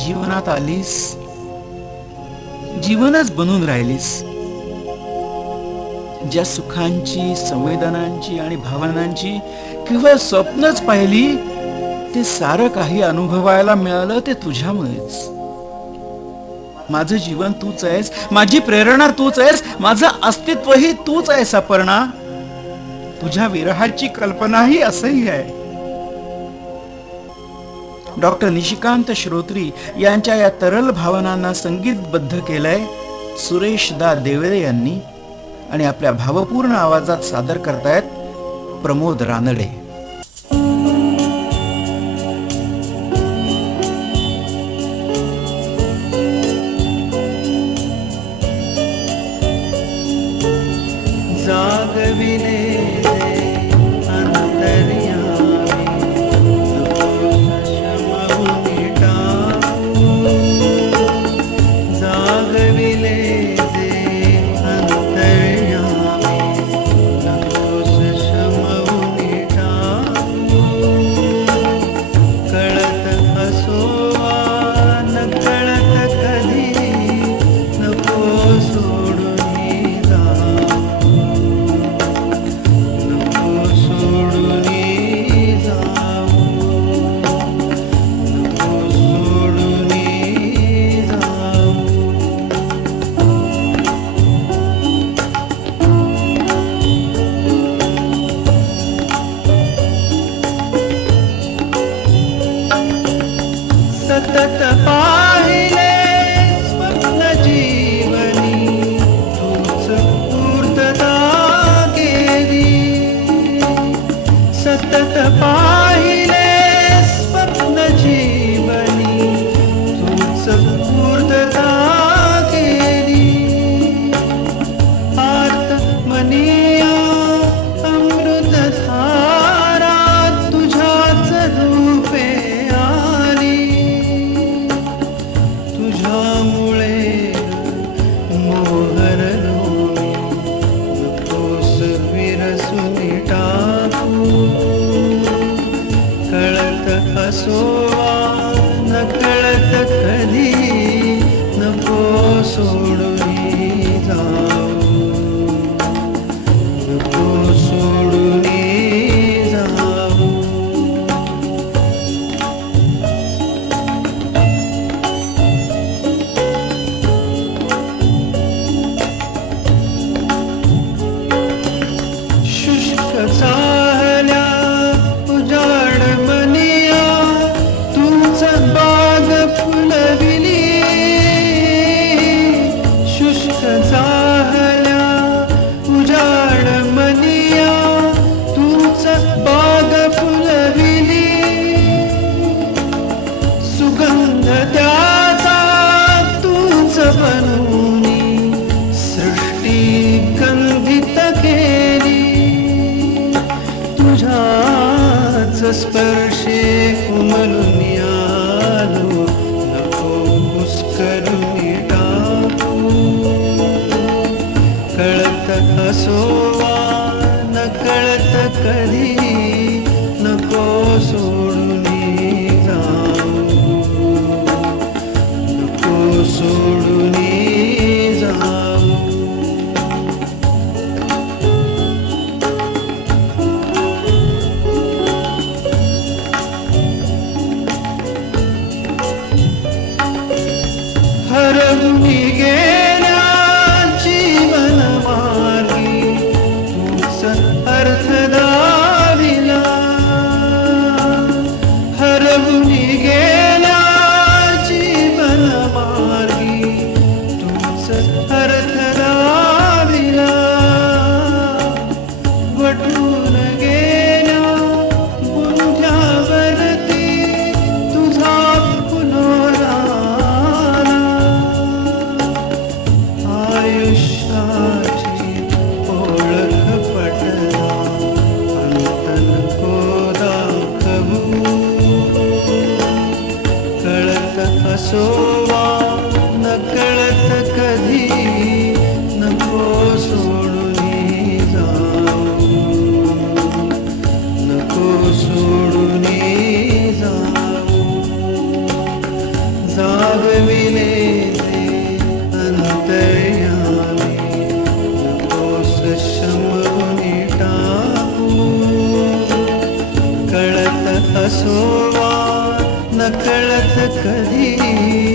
जीवनात आलीस, जीवनच बनून राहिलीस. ज्या सुखांची, संवेदनांची आणि भावनांची केवळ स्वप्नच पाहिली, ते सारं काही अनुभवायला मिळालं ते तुझ्यामुळेच. माझं जीवन तूच आहेस, माझी प्रेरणा तूच आहेस, माझं अस्तित्वही तूच आहेस अपर्णा. तुझ्या विरहाची कल्पनाही असही आहे. डॉक्टर निशिकांत श्रोत्री यांच्या या तरल भावनांना संगीतबद्ध केलंय सुरेश दा देवळे यांनी आणि आपल्या भावपूर्ण आवाजात सादर करतायत प्रमोद रानडे. जागविले सतत पाहिले स्वप्न जीवनी तूच पूर्तता केली. सतत पाहिले स्वप्न जीवनी तूच पूर्तता केली. आर्त मनिया अमृतधारा तुझ्याच रूपे तुझ्यामुळे मोहरलो नकोस विरसुनी टाकू. कळत असोवा न कळत कधी नको सोडून जाऊ. नको सोडून जाऊ. चाहल्या उजाड मनिया तुमच बाग फुलविली. शुष्क चाहल्या उजाड मनिया तुमच बाग फुलविली. सुगंध त्याचा तुमच बनूनी सृष्टी गंधित केली. तुझ्याच स्पर्शे उमलून आलो नको कुस्करून टाकू. कळत असोवा न कळत कधी नको सोडून जाऊ. नको सोडून जाऊ. हरवून गेल्या जीवन मार्गी तूच अर्थ दाविला. हरवून गेल्या जीवन मार्गी तूच अर्थ दाविला. वटून गेल्या बुंध्यावरती तुझा फुलोरा. आयुष्याची ओळख पटला अंत नको दाखवू. कळत असोवा न कळत कधी नको सोडून जाऊ. नको सोडून जाऊ. असोवा नकळत कधी